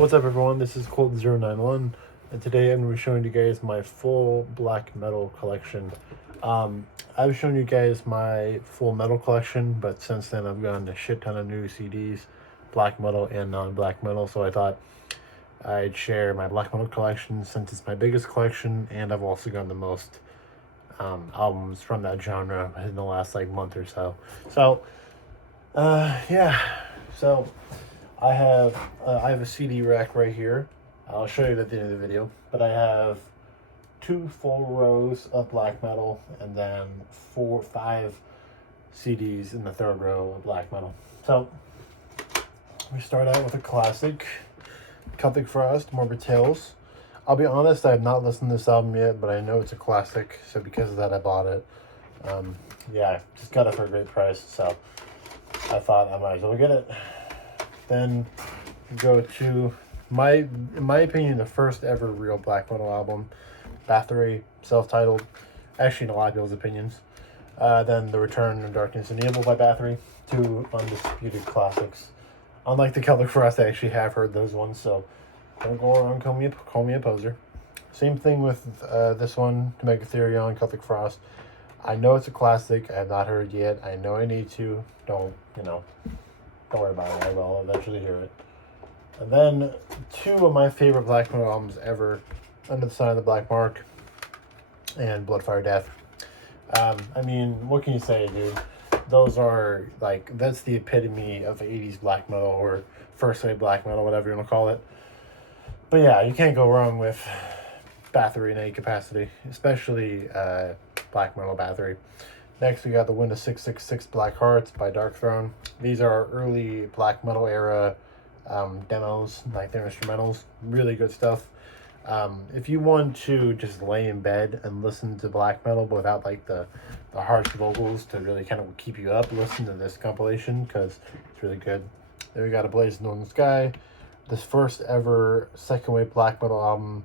What's up, everyone? This is Cold091, and today I'm going to be showing you guys my full black metal collection. I've shown you guys my full metal collection, but since then I've gotten a shit ton of new CDs, black metal and non-black metal, so I thought I'd share my black metal collection since it's my biggest collection, and I've also gotten the most albums from that genre in the last month or so. So, so I have a CD rack right here. I'll show you at the end of the video. But I have 2 full rows of black metal, and then 5 CDs in the 3rd row of black metal. So we start out with a classic, Celtic Frost, Morbid Tales. I'll be honest, I have not listened to this album yet, but I know it's a classic, so because of that I bought it. Yeah, just got it for a great price, so I thought I might as well get it. Then go to in my opinion, the first ever real black metal album, Bathory, self-titled. Actually, in a lot of people's opinions. Then The Return of Darkness and Evil by Bathory, 2 undisputed classics. Unlike the Celtic Frost, I actually have heard those ones, so don't go around call me a poser. Same thing with this one, To Make a Theory on Celtic Frost. I know it's a classic. I have not heard it yet. I know I need to. Don't worry about it. I will eventually hear it. And then 2 of my favorite black metal albums ever, Under the Sign of the Black Mark and Bloodfire Death. I mean, what can you say, dude? Those are, that's the epitome of 80s black metal, or first wave black metal, whatever you want to call it. But yeah, you can't go wrong with Bathory in any capacity, especially black metal Bathory. Next, we got the Windows 666 Black Hearts by Darkthrone. These are early black metal era demos, their instrumentals. Really good stuff. If you want to just lay in bed and listen to black metal but without the harsh vocals to really kind of keep you up, listen to this compilation because it's really good. Then we got A Blaze in Northern Sky, this first ever second wave black metal album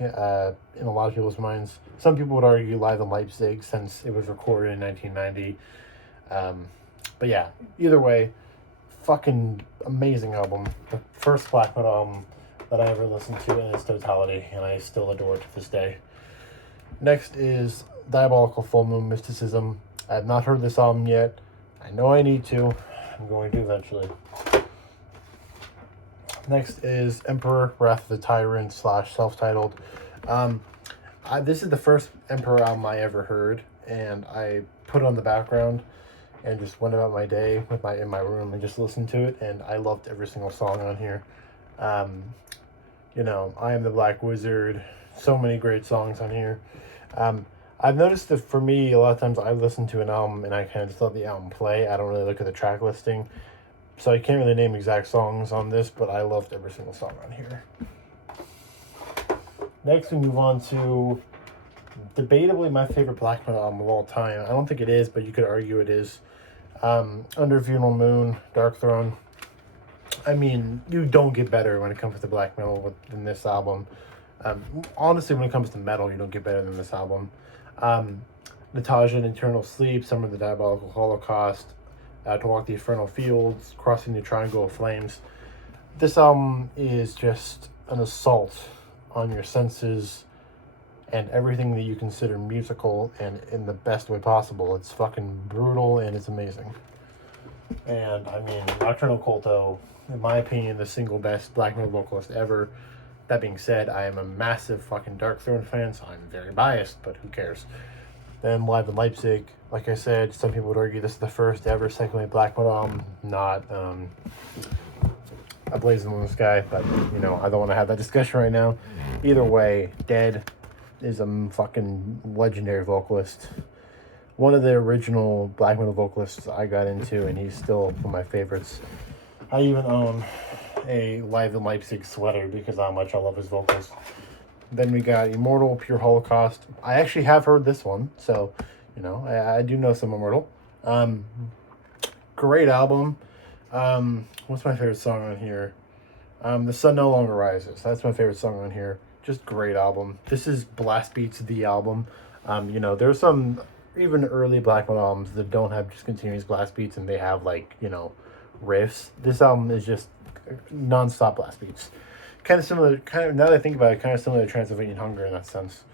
in a lot of people's minds. Some people would argue Live in Leipzig since it was recorded in 1990. But yeah, either way, fucking amazing album. The first black metal album that I ever listened to in its totality, and I still adore it to this day. Next is Diabolical Full Moon Mysticism. I have not heard this album yet. I know I need to. I'm going to eventually. Next is Emperor, Wrath of the Tyrant / self-titled. This is the first Emperor album I ever heard, and I put it on the background and just went about my day in my room and just listened to it, and I loved every single song on here. I Am the Black Wizard, so many great songs on here. I've noticed that for me, a lot of times I listen to an album and I kind of just let the album play. I don't really look at the track listing. So I can't really name exact songs on this, but I loved every single song on here. Next, we move on to debatably my favorite black metal album of all time. I don't think it is, but you could argue it is. Under Funeral Moon, Darkthrone. I mean, you don't get better when it comes to black metal than this album. Honestly, when it comes to metal, you don't get better than this album. Natasha and Eternal Sleep, Summer of the Diabolical Holocaust, To Walk the Infernal Fields, Crossing the Triangle of Flames. This album is just an assault on your senses and everything that you consider musical, and in the best way possible. It's fucking brutal and it's amazing. And I mean, Nocturnal Culto, in my opinion, the single best black metal vocalist ever. That being said, I am a massive fucking Darkthrone fan, so I'm very biased, but who cares? Then Live in Leipzig, like I said, some people would argue this is the first ever second wave black metal album, not A Blaze in the Northern Sky, but I don't want to have that discussion right now. Either way, Dead is a fucking legendary vocalist. One of the original black metal vocalists I got into, and he's still one of my favorites. I even own a Live in Leipzig sweater because of how much I love his vocals. Then we got Immortal, Pure Holocaust. I actually have heard this one, so, I do know some Immortal. Great album. What's my favorite song on here? The Sun No Longer Rises. That's my favorite song on here. Just great album. This is Blast Beats, the album. There's some even early black metal albums that don't have just continuous blast beats and they have riffs. This album is just non-stop blast beats. kind of similar. Kind of now that I think about it, kind of similar to Transylvanian Hunger in that sense.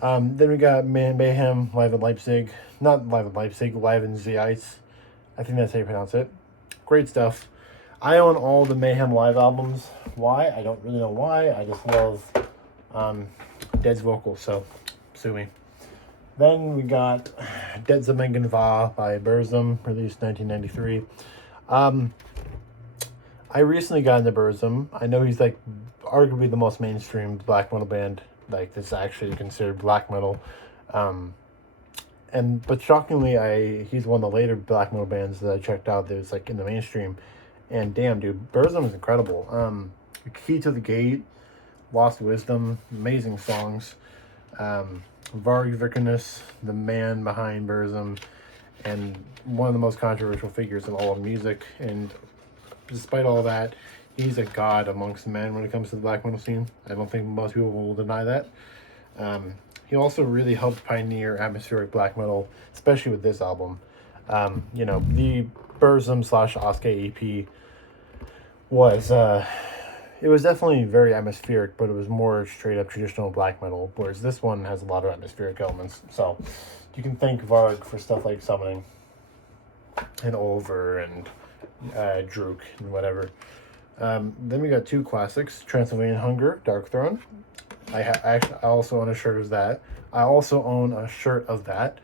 Then we got Mayhem live in Leipzig, not live in Leipzig, live in Zeiss. I think that's how you pronounce it. Great stuff. I own all the Mayhem live albums. Why? I don't really know why. I just love Dead's vocals, so sue me. Then we got Dead Zemengen Va by Burzum, released 1993. I recently got into Burzum. I know he's like arguably the most mainstream black metal band like that's actually considered black metal. But shockingly, he's one of the later black metal bands that I checked out that was like in the mainstream. And damn, dude, Burzum is incredible. Key to the Gate, Lost Wisdom, amazing songs. Varg Vikernes, the man behind Burzum, and one of the most controversial figures in all of music. And despite all that, he's a god amongst men when it comes to the black metal scene. I don't think most people will deny that. He also really helped pioneer atmospheric black metal, especially with this album. The Burzum / Oskay EP was it was definitely very atmospheric, but it was more straight up traditional black metal, whereas this one has a lot of atmospheric elements. So you can thank Varg for stuff like Summoning and Over and Druk and whatever. Then we got two classics, Transylvanian Hunger, Darkthrone. I also own a shirt of that.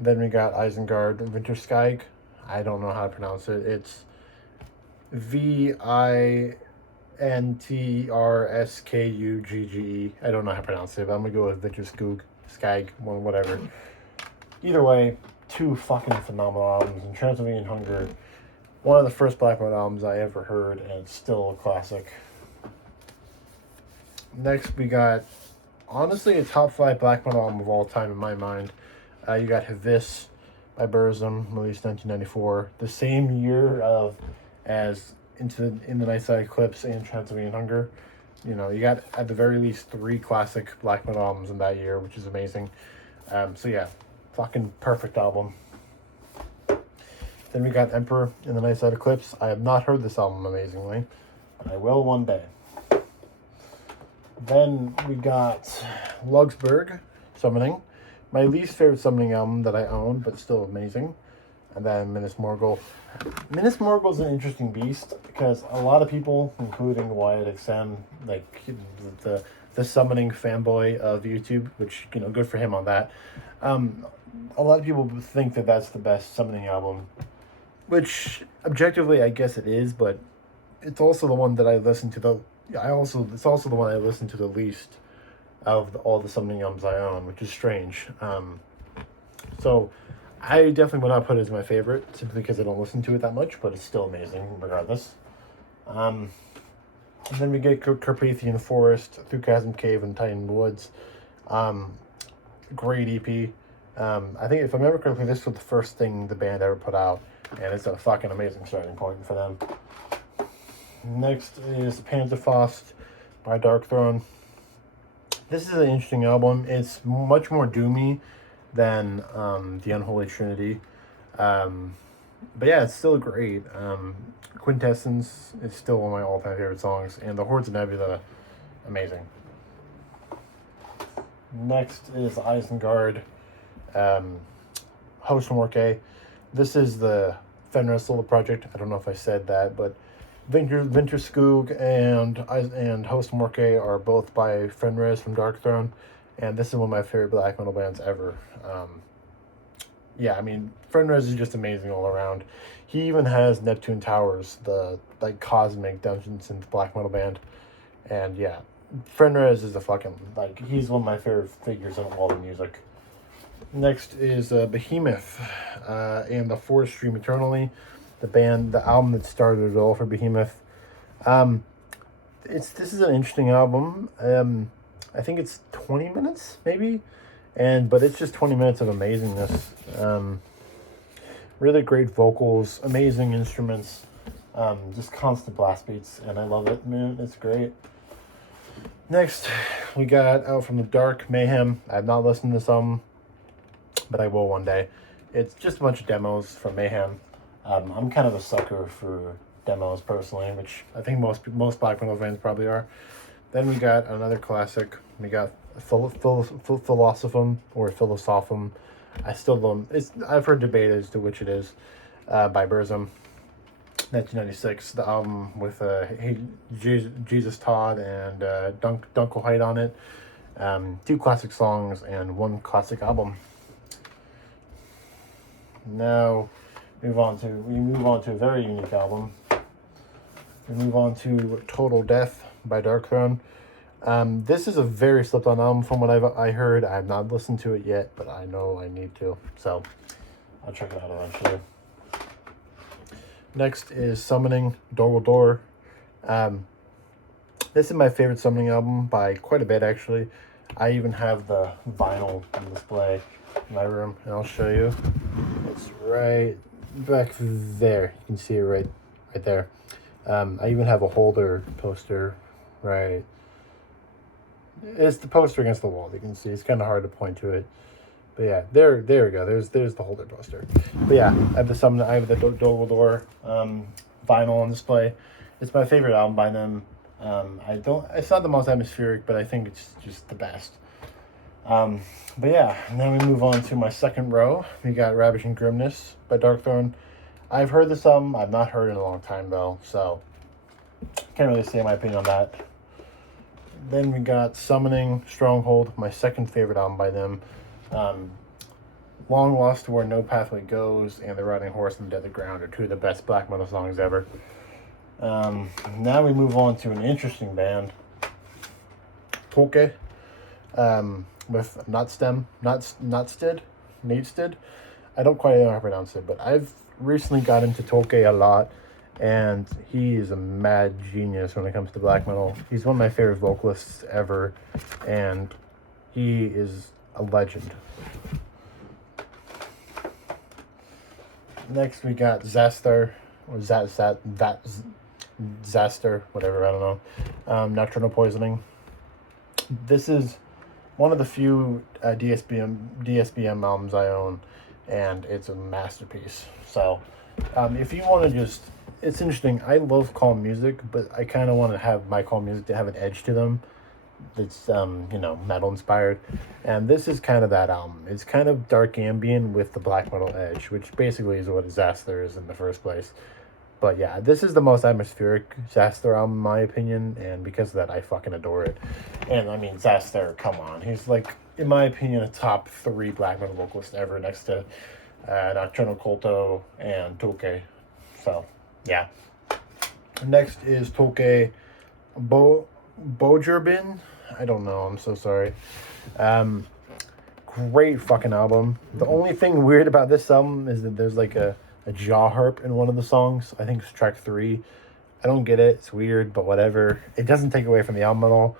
Then we got Isengard, Vinterskygge. I don't know how to pronounce it. It's Vintrskugge. I don't know how to pronounce it, but I'm going to go with Vinterskygge, whatever. Either way, two fucking phenomenal albums. And Transylvanian Hunger, one of the first black metal albums I ever heard, and it's still a classic. Next, we got, honestly, a top 5 black metal album of all time in my mind. You got Havis by Burzum, released 1994, the same year as In the Night Side Eclipse and Transylvanian Hunger. You got at the very least 3 classic black metal albums in that year, which is amazing. So yeah, fucking perfect album. Then we got Emperor in the Night Side Eclipse. I have not heard this album, amazingly, but I will one day. Then we got Lugsburg, Summoning, my least favorite Summoning album that I own, but still amazing. And then Minas Morgul. Minas Morgul is an interesting beast because a lot of people, including Wyatt XM, like the Summoning fanboy of YouTube, which, good for him on that. A lot of people think that that's the best Summoning album, which objectively I guess it is, but it's also the one that I listen to it's also the one I listen to the least of all the Summoning albums I own, which is strange. So I definitely would not put it as my favorite, simply because I don't listen to it that much, but it's still amazing regardless. And then we get Carpathian Forest, Through Chasm Cave, and Titan Woods. Great EP. I think, if I remember correctly, this was the first thing the band ever put out, and it's a fucking amazing starting point for them. Next is Panzerfaust by Darkthrone. This is an interesting album. It's much more doomy than The Unholy Trinity. But yeah, it's still great. Quintessence is still one of my all-time favorite songs, and The Hordes of Nebula, amazing. Next is Isengard, Host Morke. This is the Fenriz solo project. I don't know if I said that, but Vinterskugge and Host Morke are both by Fenriz from Darkthrone, and this is one of my favorite black metal bands ever. Fenriz is just amazing all around. He even has Neptune Towers, the cosmic dungeon synth black metal band, and yeah, Fenriz is he's one of my favorite figures in all the music. Next is Behemoth and The Forest Stream Eternally, the album that started it all for Behemoth. This is an interesting album. I think it's 20 minutes, maybe, but it's just 20 minutes of amazingness. Really great vocals, amazing instruments, just constant blast beats, and I love it, man. It's great. Next, we got Out from the Dark, Mayhem. I have not listened to this album, but I will one day. It's just a bunch of demos from Mayhem. I'm kind of a sucker for demos personally, which I think most black metal fans probably are. Then we got another classic. We got Philosophum or Philosophum. I still don't. I've heard debate as to which it is, by Burzum, 1996. The album with Hey Jesus Todd and Dunkelheit on it. 2 classic songs and 1 classic album. Now, we move on to a very unique album. We move on to Total Death by Darkthrone. This is a very slept on album from what I heard. I have not listened to it yet, but I know I need to, so I'll check it out eventually. Next is Summoning Door. This is my favorite Summoning album by quite a bit, actually. I even have the vinyl on display in my room, and I'll show you. It's right back there. You can see it right there. I even have a holder poster, right. It's the poster against the wall. You can see it's kind of hard to point to it, but yeah, there we go. There's the holder poster. But yeah, I have the Door vinyl on display. It's my favorite album by them. It's not the most atmospheric, but I think it's just the best. But yeah, and then we move on to my second row. We got Ravishing Grimness by Darkthrone. I've heard this album. I've not heard it in a long time though, so can't really say my opinion on that. Then we got Summoning Stronghold, my second favorite album by them. Long Lost to Where No Pathway Goes and The Riding Horse and the Deadly Ground are 2 of the best black metal songs ever. Now we move on to an interesting band, Tolke, with Natsted. I don't quite know how to pronounce it, but I've recently got into Tolke a lot, and he is a mad genius when it comes to black metal. He's one of my favorite vocalists ever, and he is a legend. Next we got Zaster, or Zaster, whatever, I don't know. Nocturnal Poisoning. This is one of the few DSBM albums I own, and it's a masterpiece. So if you want to just, it's interesting. I love calm music, but I kind of want to have my calm music to have an edge to them that's metal inspired, and this is kind of that album. It's kind of dark ambient with the black metal edge, which basically is what Disaster is in the first place. But yeah, this is the most atmospheric Zaster album in my opinion, and because of that I fucking adore it. And I mean, Zaster, come on, he's like, in my opinion, a top 3 black metal vocalist ever, next to Nocturnal Culto and Tolke. So yeah. Next is Tolke Bojurbin. I don't know, I'm so sorry. Great fucking album. The only thing weird about this album is that there's like a jaw harp in one of the songs. I think it's track 3. I don't get it. It's weird, but whatever. It doesn't take away from the album at all.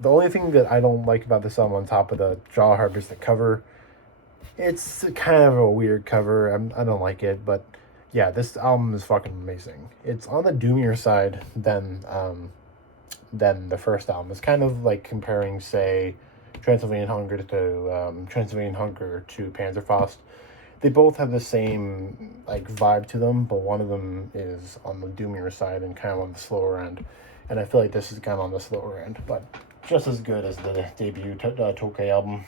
The only thing that I don't like about this album on top of the jaw harp is the cover. It's kind of a weird cover. I don't like it, but yeah, this album is fucking amazing. It's on the doomier side than the first album. It's kind of like comparing, say, Transylvanian Hunger to Panzerfaust. They both have the same like vibe to them, but one of them is on the doomier side and kind of on the slower end. And I feel like this is kind of on the slower end, but just as good as the debut Tolke album.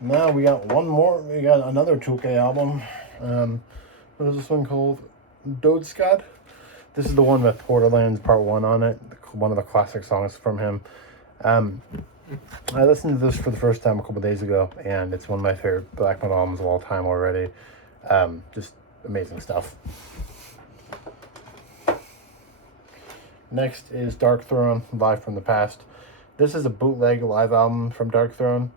Now we got one more. We got another Tolke album. What is this one called? Dodeskad. This is the one with Borderlands Part 1 on it. One of the classic songs from him. I listened to this for the first time a couple days ago, and it's one of my favorite black metal albums of all time already. Just amazing stuff. Next is Darkthrone, Live from the Past. This is a bootleg live album from Darkthrone,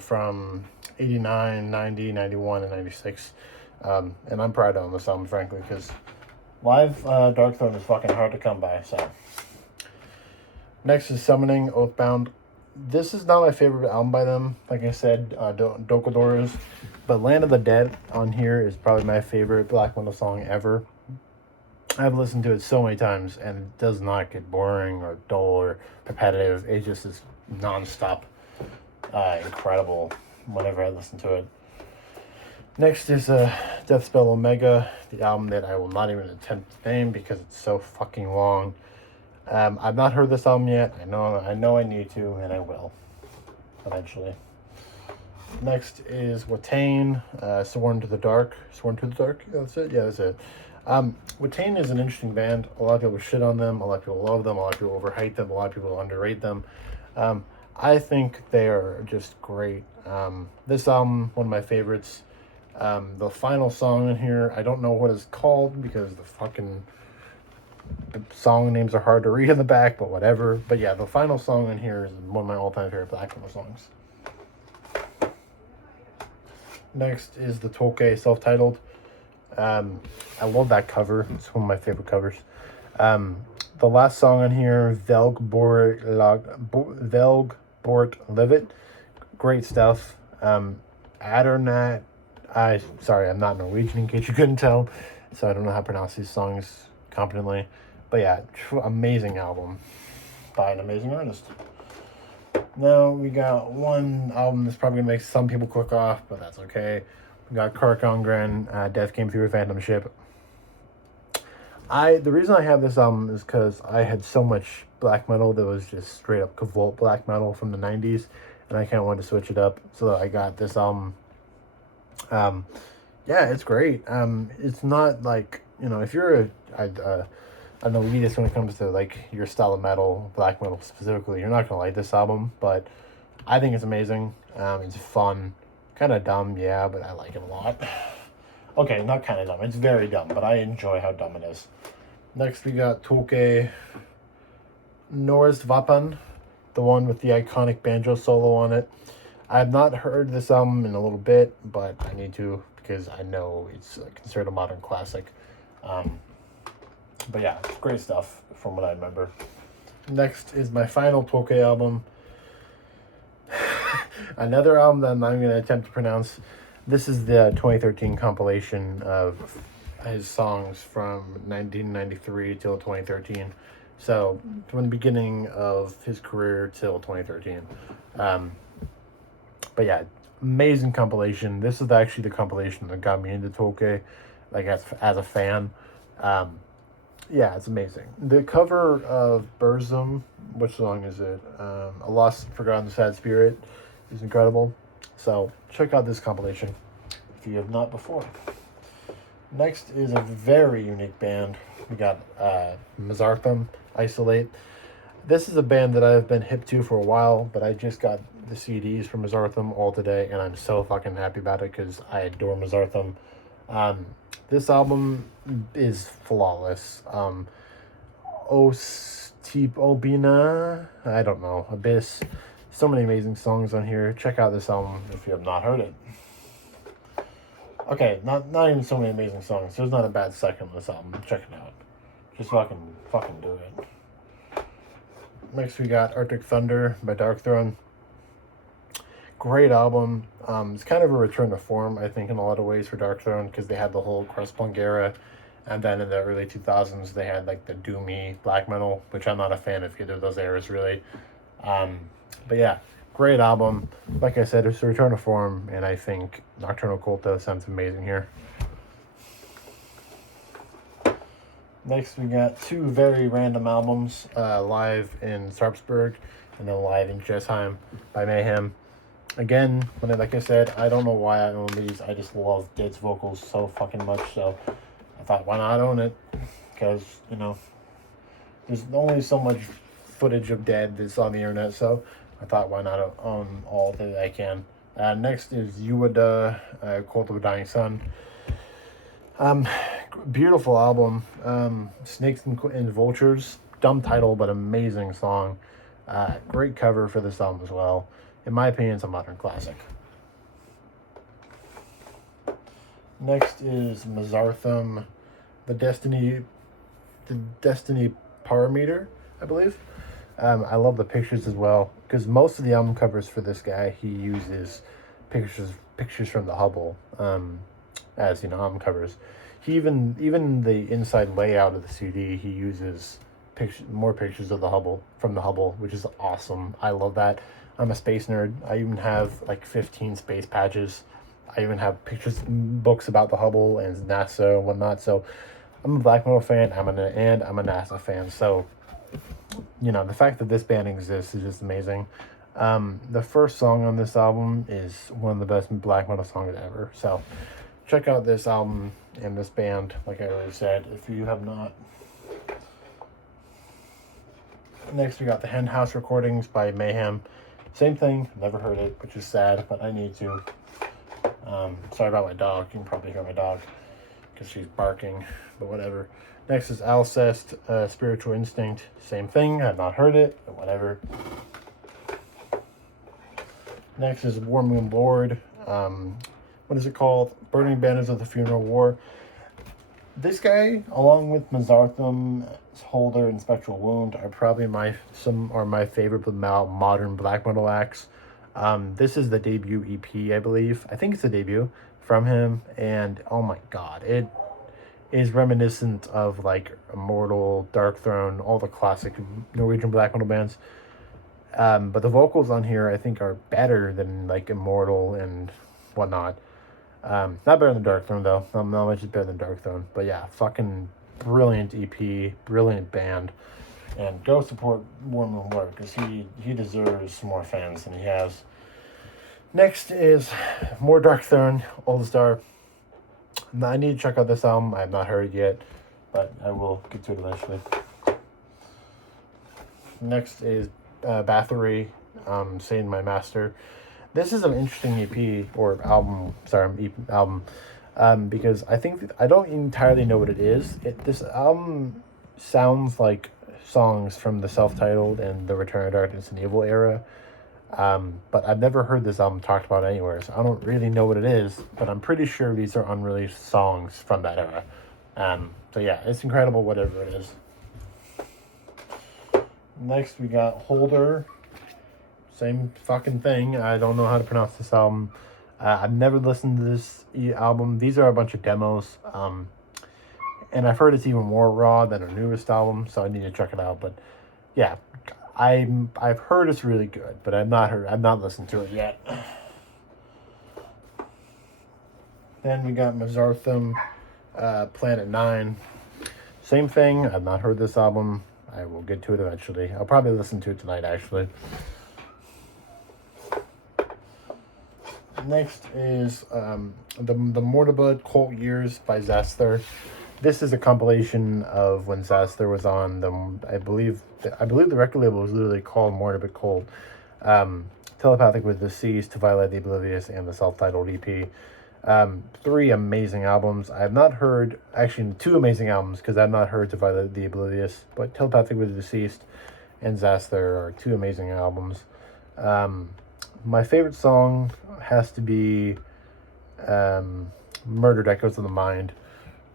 from 89, 90, 91, and 96. And I'm proud of this album, frankly, because live Darkthrone is fucking hard to come by. So next is Summoning, Oathbound. This is not my favorite album by them. Like I said, Dokodor is. But Land of the Dead on here is probably my favorite black metal song ever. I've listened to it so many times, and it does not get boring or dull or repetitive. It just is non-stop incredible whenever I listen to it. Next is Deathspell Omega, the album that I will not even attempt to name because it's so fucking long. I've not heard this album yet. I know I need to, and I will eventually. Next is Watain, Sworn to the Dark. Sworn to the Dark? Yeah, that's it? Yeah, that's it. Watain is an interesting band. A lot of people shit on them. A lot of people love them. A lot of people overhype them. A lot of people underrate them. I think they are just great. This album, one of my favorites. The final song in here, I don't know what it's called because the song names are hard to read in the back, but whatever. But yeah, the final song in here is one of my all-time favorite black metal songs. Next is the Tolkien self-titled. I love that cover. It's one of my favorite covers. The last song on here, Velg Bort Livet. Great stuff. Adernat. Sorry, I'm not Norwegian in case you couldn't tell. So I don't know how to pronounce these songs competently. But yeah, amazing album by an amazing artist. Now we got one album that's probably going to make some people click off, but that's okay. We got Kark Ongren, Death Came Through a Phantom Ship. The reason I have this album is because I had so much black metal that was just straight up Cavolt black metal from the 90s, and I kind of wanted to switch it up, so I got this album. Yeah, it's great. It's not like, if you're an elitist when it comes to like your style of metal, black metal specifically, you're not gonna like this album, but I think it's amazing. It's fun, kind of dumb, yeah, but I like it a lot. Okay, not kind of dumb, it's very dumb, but I enjoy how dumb it is. Next we got Tolkien Norstvapan, the one with the iconic banjo solo on it. I have not heard this album in a little bit, but I need to because I know it's considered a modern classic. But yeah, great stuff from what I remember. Next is my final Tolkien album. Another album that I'm not going to attempt to pronounce. This is the 2013 compilation of his songs from 1993 till 2013. So from the beginning of his career till 2013. But yeah, amazing compilation. This is actually the compilation that got me into Tolkien, like as a fan. Yeah, it's amazing. The cover of Burzum, which song is it? A Lost, Forgotten, Sad Spirit, is incredible. So check out this compilation if you have not before. Next is a very unique band. We got Mizarthum, Isolate. This is a band that I've been hip to for a while, but I just got the CDs from Mizarthum all today, and I'm so fucking happy about it because I adore Mizarthum. This album is flawless. Obina, I don't know, Abyss. So many amazing songs on here. Check out this album if you have not heard it. Okay, not even so many amazing songs. There's not a bad second on this album. Check it out. Just fucking do it. Next we got Arctic Thunder by Darkthrone. Great album. It's kind of a return to form, I think, in a lot of ways for Darkthrone, because they had the whole crust punk era, and then in the early 2000s they had like the doomy black metal, which I'm not a fan of either of those eras really. But yeah, great album. Like I said, it's a return to form, and I think Nocturnal Culto sounds amazing here. Next, we got two very random albums, live in Sarpsborg and then live in Jessheim by Mayhem. Again, like I said, I don't know why I own these. I just love Dead's vocals so fucking much, so I thought, why not own it? Because, there's only so much footage of Dead that's on the internet, so I thought, why not own all that I can. Next is Uwada, Cult of a Dying Sun. Beautiful album. Snakes and Vultures. Dumb title, but amazing song. Great cover for this album as well. In my opinion, it's a modern classic. Next is Mizarthum, the Destiny Power Meter, I believe. I love the pictures as well, because most of the album covers for this guy, he uses pictures from the Hubble as album covers. He even the inside layout of the CD, he uses more pictures of the Hubble from the Hubble, which is awesome. I love that. I'm a space nerd. I even have like 15 space patches. I even have books about the Hubble and NASA and whatnot. So I'm a black metal fan. I'm a NASA fan. So you know, the fact that this band exists is just amazing. The first song on this album is one of the best black metal songs ever. So check out this album and this band, like I already said, if you have not. Next, we got the Hen House recordings by Mayhem. Same thing, never heard it, which is sad, but I need to. Sorry about my dog. You can probably hear my dog because she's barking, but whatever. Next is Alcest, Spiritual Instinct. Same thing, I've not heard it, but whatever. Next is War Moon Lord. What is it called? Burning Banners of the Funeral War. This guy, along with Mazartham, Holder, and Spectral Wound, are probably my favorite modern black metal acts. This is the debut EP, I believe. I think it's a debut from him, and oh my god, it is reminiscent of like Immortal, Darkthrone, all the classic Norwegian black metal bands. But the vocals on here, I think, are better than like Immortal and whatnot. Not better than Darkthrone though. Not much better than Darkthrone. But yeah, fucking brilliant EP, brilliant band, and go support War Moon Lord because he deserves more fans than he has. Next is more Darkthrone, All Star. Now, I need to check out this album. I have not heard it yet, but I will get to it eventually. Next is Bathory, Saying My Master. This is an interesting EP or album. Sorry, album. Because I think I don't entirely know what it is. This album sounds like songs from the self-titled and the Return of Darkness and Evil era. But I've never heard this album talked about anywhere, so I don't really know what it is, but I'm pretty sure these are unreleased songs from that era. So yeah, it's incredible, whatever it is. Next, we got Holder. Same fucking thing. I don't know how to pronounce this album. I've never listened to this album. These are a bunch of demos. And I've heard it's even more raw than our newest album, so I need to check it out. But yeah, I've heard it's really good, but I've not listened to it yet. Then we got Mazartham, Planet 9. Same thing. I've not heard this album. I will get to it eventually. I'll probably listen to it tonight, actually. Next is the Mortibud Cult Years by Zasther. This is a compilation of when Zasther was on I believe the record label was literally called Mortibud Cult. Telepathic with the Deceased, To Violate the Oblivious, and the self-titled EP. 3 amazing albums. I have not heard, actually 2 amazing albums, because I have not heard To Violate the Oblivious, but Telepathic with the Deceased and Zasther are 2 amazing albums. My favorite song has to be Murdered Echoes of the Mind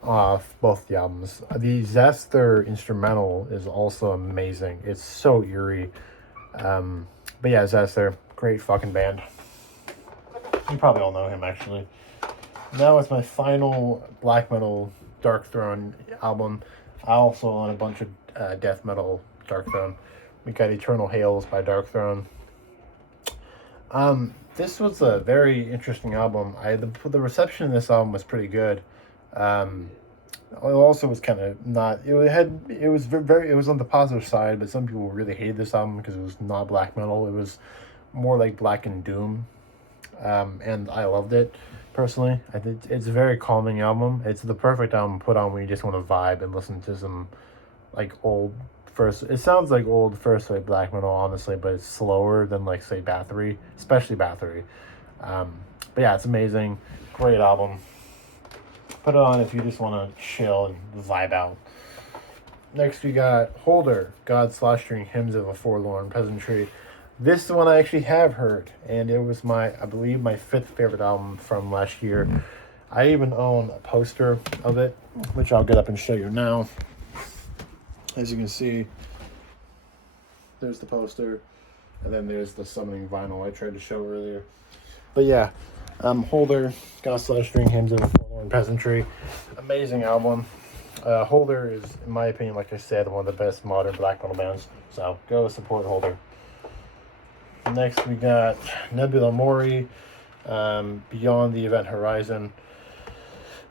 off both the albums. The Zasther instrumental is also amazing. It's so eerie. But yeah, Zasther, great fucking band. You probably all know him, actually. Now it's my final black metal Darkthrone album. I also own a bunch of death metal Darkthrone. We got Eternal Hails by Darkthrone. This was a very interesting album. The reception in this album was pretty good. It also was kind of not. It was on the positive side, but some people really hated this album because it was not black metal. It was more like Black and Doom, and I loved it personally. I think it's a very calming album. It's the perfect album to put on when you just want to vibe and listen to some like old first. It sounds like old first wave black metal, honestly, but it's slower than like say Bathory, especially Bathory. But yeah, it's amazing, great album. Put it on if you just want to chill and vibe out. Next we got Holder, God/String Hymns of a Forlorn Peasantry. This one I actually have heard, and it was I believe my 5th favorite album from last year. I even own a poster of it, which I'll get up and show you now. As you can see, there's the poster, and then there's the summoning vinyl I tried to show earlier. But yeah, Holder, God/String Hymns of a Forlorn Peasantry. Amazing album. Holder is, in my opinion, like I said, one of the best modern black metal bands. So go support Holder. Next we got Nebula Mori, Beyond the Event Horizon.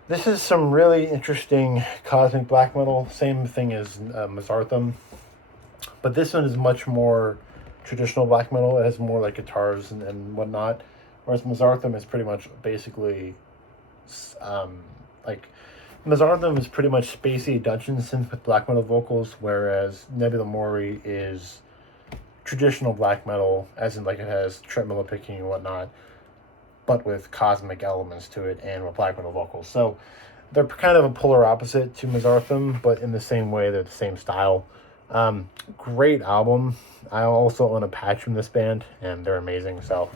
This is some really interesting cosmic black metal. Same thing as Mazartham. But this one is much more traditional black metal. It has more like guitars and whatnot. Whereas Mizarthum is pretty much basically like Mizarthum is pretty much spacey dungeon synth with black metal vocals, whereas Nebula Mori is traditional black metal, as in like it has tremolo picking and whatnot, but with cosmic elements to it and with black metal vocals. So they're kind of a polar opposite to Mizarthum, but in the same way, they're the same style. Great album. I also own a patch from this band, and they're amazing, so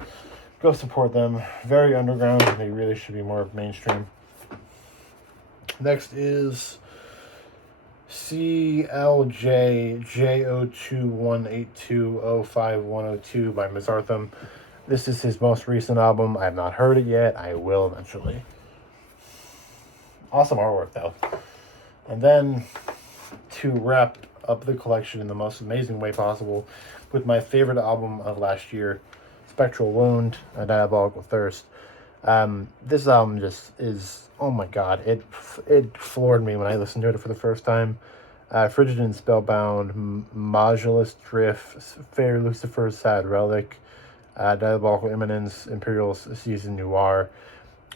go support them. Very underground, and they really should be more mainstream. Next is CLJ J021820510 by Mizarthum. This is his most recent album. I have not heard it yet. I will eventually. Awesome artwork, though. And then, to wrap up the collection in the most amazing way possible, with my favorite album of last year, Spectral Wound, A Diabolical Thirst. This album just is, oh my god, it floored me when I listened to it for the first time. Frigid and Spellbound, Modulus Drift, Fair Lucifer's Sad Relic, Diabolical Imminence, Imperial Season Noir.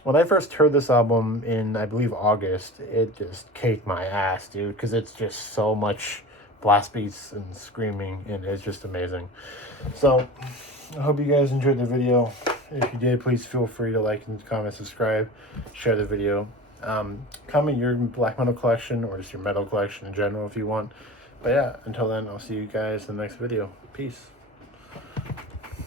When I first heard this album in, I believe, August, it just kicked my ass, dude, because it's just so much blast beats and screaming, and it's just amazing. So, I hope you guys enjoyed the video. If you did, please feel free to like and comment, subscribe, share the video. Comment your black metal collection or just your metal collection in general if you want. But yeah, until then, I'll see you guys in the next video. Peace.